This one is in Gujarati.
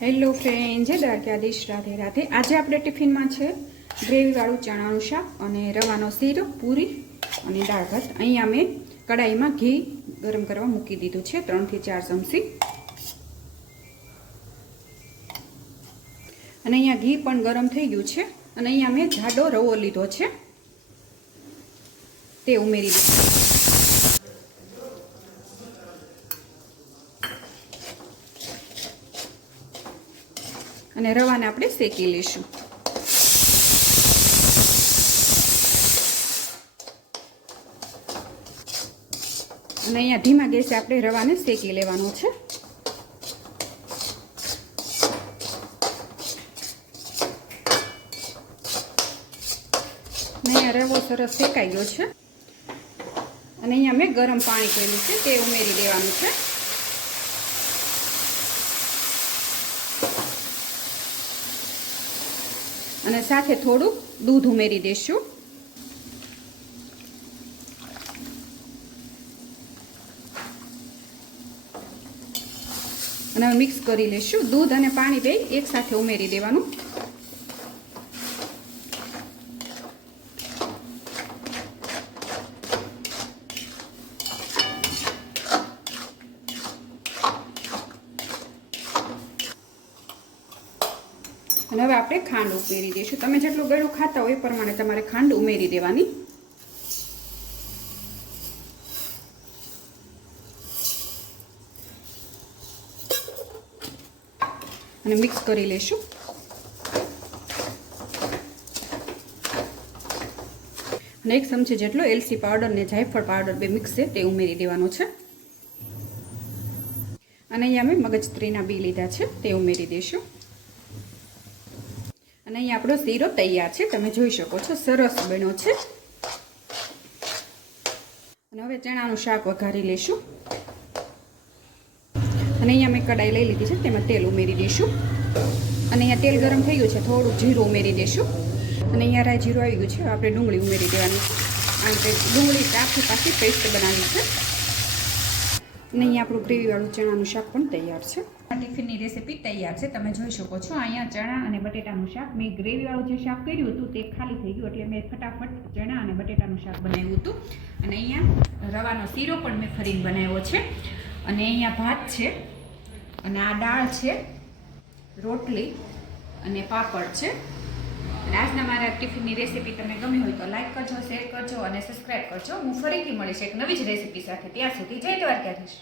હેલો ફ્રેન્ડ જય દ્વારકાધીશ. રાધે રાધે. આજે આપણે ટિફિનમાં છે ગ્રેવીવાળું ચણાનું શાક અને રવાનો શીરો, પૂરી અને દાળ ભાત. અહીંયા મેં કડાઈમાં ઘી ગરમ કરવા મૂકી દીધું છે, ત્રણથી ચાર ચમચી. અને અહીંયા ઘી પણ ગરમ થઈ ગયું છે અને અહીંયા મેં જાડો રવો લીધો છે. તે ઉમેરી દીધું અને રવાને આપણે શેકી લઈશું. અને અહીંયા ધીમા ગેસે આપણે રવાને શેકી લેવાનો છે. અહીંયા રવો સરસ શેકાઈ ગયો છે. અને અહીંયા મેં ગરમ પાણી કર્યું છે, તે ઉમેરી દેવાનું છે. અને સાથે થોડુંક દૂધ ઉમેરી દઈશું અને મિક્સ કરી લઈશું દૂધ અને પાણી બે એક સાથે ઉમેરી દેવાનું. અને હવે આપણે ખાંડ ઉમેરી દઈશું. તમે જેટલું ગળું ખાતા હોય એ પ્રમાણે તમારે ખાંડ ઉમેરી દેવાની. અને મિક્સ કરી લઈશું અને એક ચમચી જેટલો એલસી પાવડર ને જાયફળ પાવડર બે મિક્સ છે, તે ઉમેરી દેવાનો છે. અને અહીંયા મેં મગજત્રીના બી લીધા છે, તે ઉમેરી દઈશું અને અહીં આપણો શીરો તૈયાર છે. તમે જોઈ શકો છો, સરસ બન્યો છે. અને હવે ચણાનું શાક વઘારી લઈશું. અને અહીંયા મેં કડાઈ લઈ લીધી છે, તેમાં તેલ ઉમેરી દઈશું. અને અહીંયા તેલ ગરમ થઈ ગયું છે, થોડું જીરું ઉમેરી દઈશું. અને અહીંયા રાઈ જીરું આવી ગયું છે આપણે ડુંગળી ઉમેરી દેવાની. આ કે ડુંગળી આખી પાછી પેસ્ટ બનાવી છે. અને અહીંયા આપણું ગ્રેવીવાળું ચણાનું શાક પણ તૈયાર છે. આ ટિફિનની રેસીપી તૈયાર છે. તમે જોઈ શકો છો, અહીંયા ચણા અને બટેટાનું શાક. મેં ગ્રેવીવાળું જે શાક કર્યું હતું તે ખાલી થઈ ગયું, એટલે મેં ફટાફટ ચણા અને બટેટાનું શાક બનાવ્યું હતું. અને અહીંયા રવાનો શીરો પણ મેં ફરીને બનાવ્યો છે. અને અહીંયા ભાત છે, અને આ દાળ છે, રોટલી અને પાપડ છે. અને આજના મારા ટિફિનની રેસીપી તમને ગમી હોય તો લાઈક કરજો, શેર કરજો અને સબસ્ક્રાઈબ કરજો. હું ફરીથી મળીશ એક નવી જ રેસીપી સાથે. ત્યાં સુધી જય દ્વારકાધીશ.